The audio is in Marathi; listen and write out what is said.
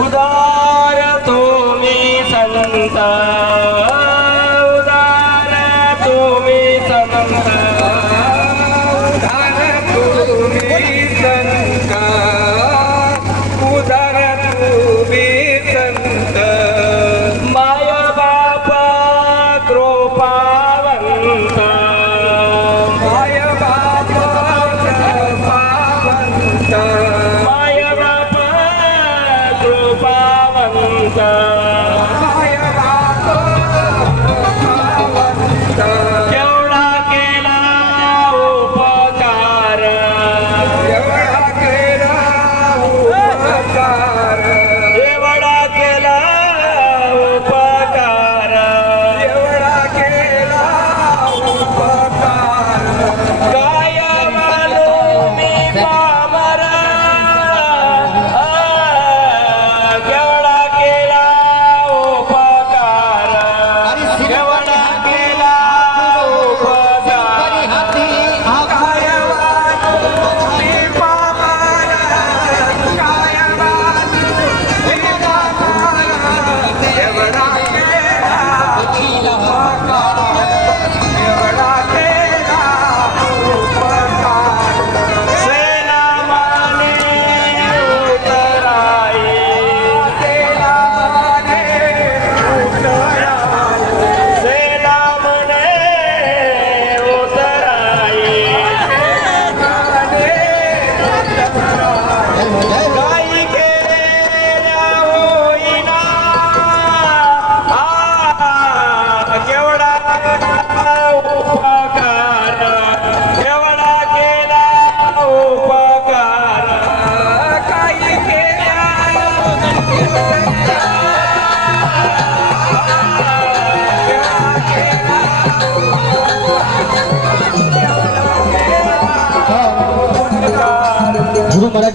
उदार तुम्ही संत उदार तुम्ही संत. para